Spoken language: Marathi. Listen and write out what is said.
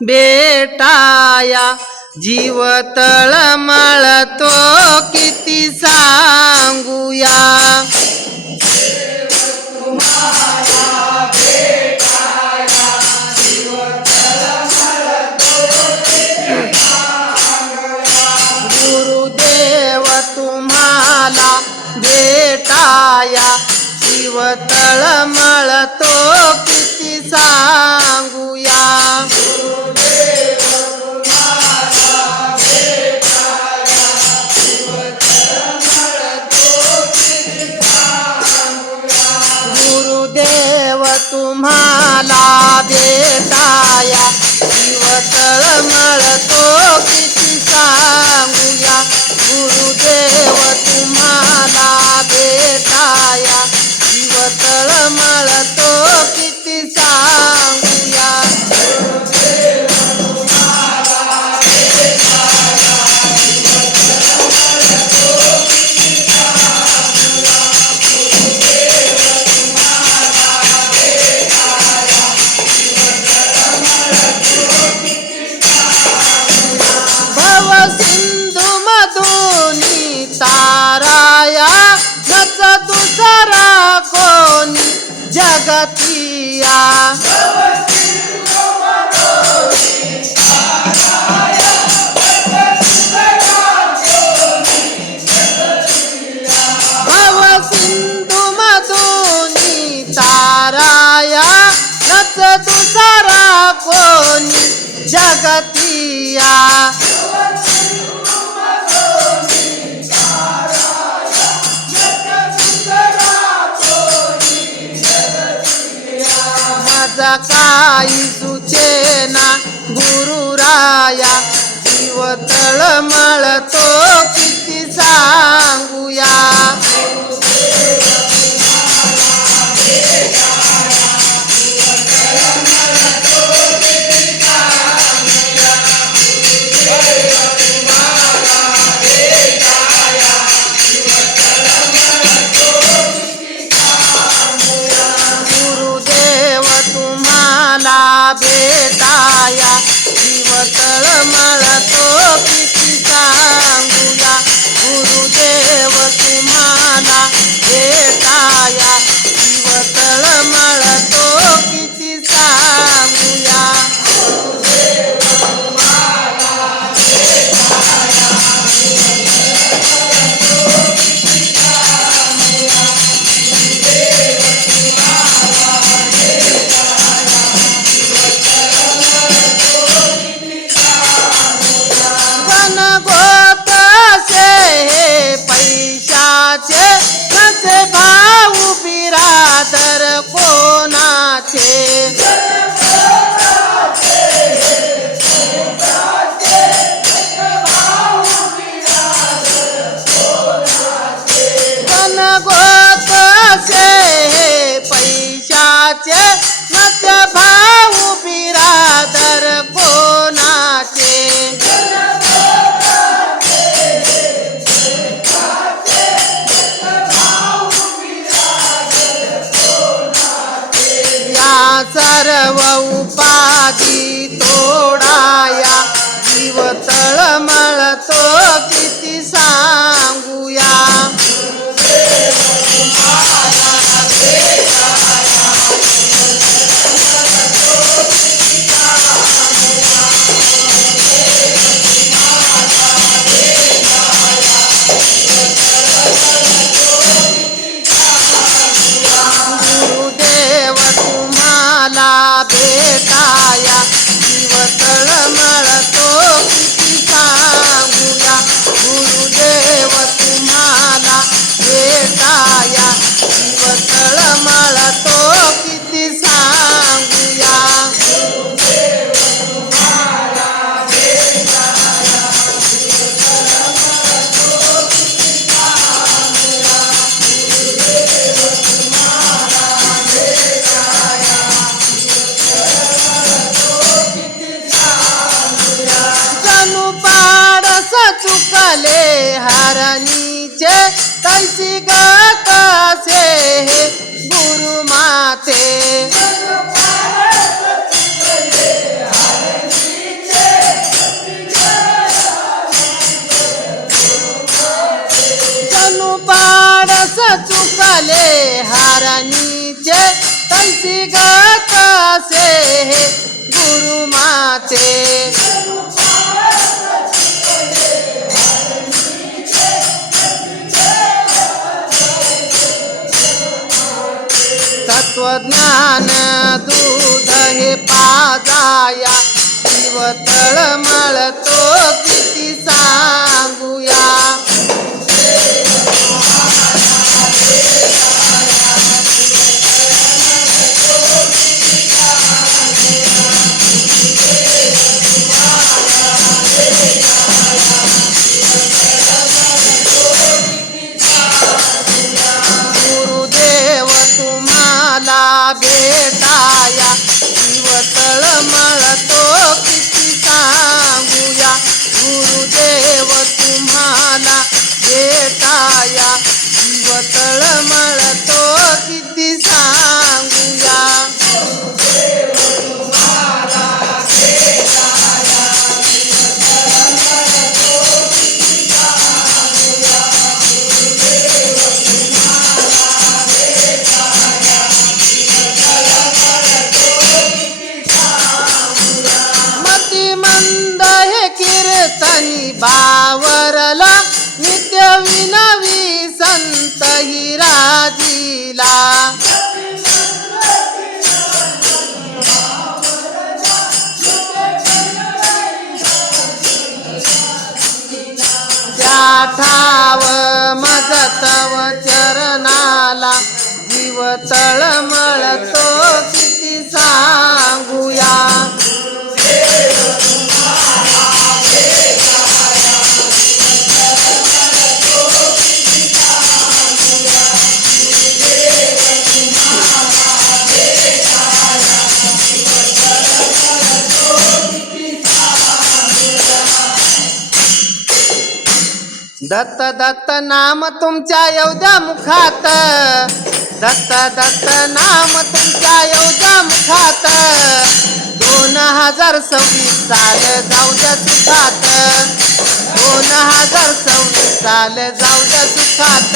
भेटाया जीव तळमळतो किती सांगूया गुरुदेव तुम्हाला भेटाया जीव तळमळतो किती सांगूया गुरुदेव तुम्हाला भेटाया जीव तळमळतो किती सांगूया गुरुदेव तुम्हाला भेटाया जीव तळमळतो किती सांगूया सिंधू मधुनी ताराया नच दुसरा कोणी जगतिया भव सिंधू मधुनी ताराया नच दुसरा कोणी जगतिया काही सुचेना गुरुराया जीव तळमळतो किती सांगूया भेटाया जीव तळमळतो किती सांगूया गुरुदेव तुम्हाला भेटाया जीव तळमळतो किती सांगूया नसे भाऊ बिरादर कोणाचे गणगोत से पैशाचे नसे भाऊ बिरादर कोणाचे सर्व उपाधी तोडाया जीव तळमळतो किती सांगूया गुरुदेव तुम्हाला भेटाया जीव तळमळतो किती सांगूया गुरुदेव तुम्हाला भेटाया जीव तळमळतो किती सांगूया चुकले हरणीचे कैसी गसे गुरु माते चुकले हारानीचे तैसी ग कसे हे गुरुमाते तत्वज्ञान दूध हे पाजाया जीव तळमळतो किती सांगूया गुरुदेव तुम्हाला भेटाया जीव तळमळतो किती सांगूया गुरुदेव तुम्हाला भेटाया जीव तळमळतो किती सांगूया मंद हे कीर्तनी बावरला नित्य विनवी संत हिराजीला त्या ठाव मज तव चरणाला जीव तळमळतो किती सांगूया दत्त दत्त नाम तुमच्या एवढ्या मुखात दत्त दत्त नाम तुमच्या एवढ्या मुखात 2026 साल जाऊ द्या सुखात 2026 साल जाऊ द्या सुखात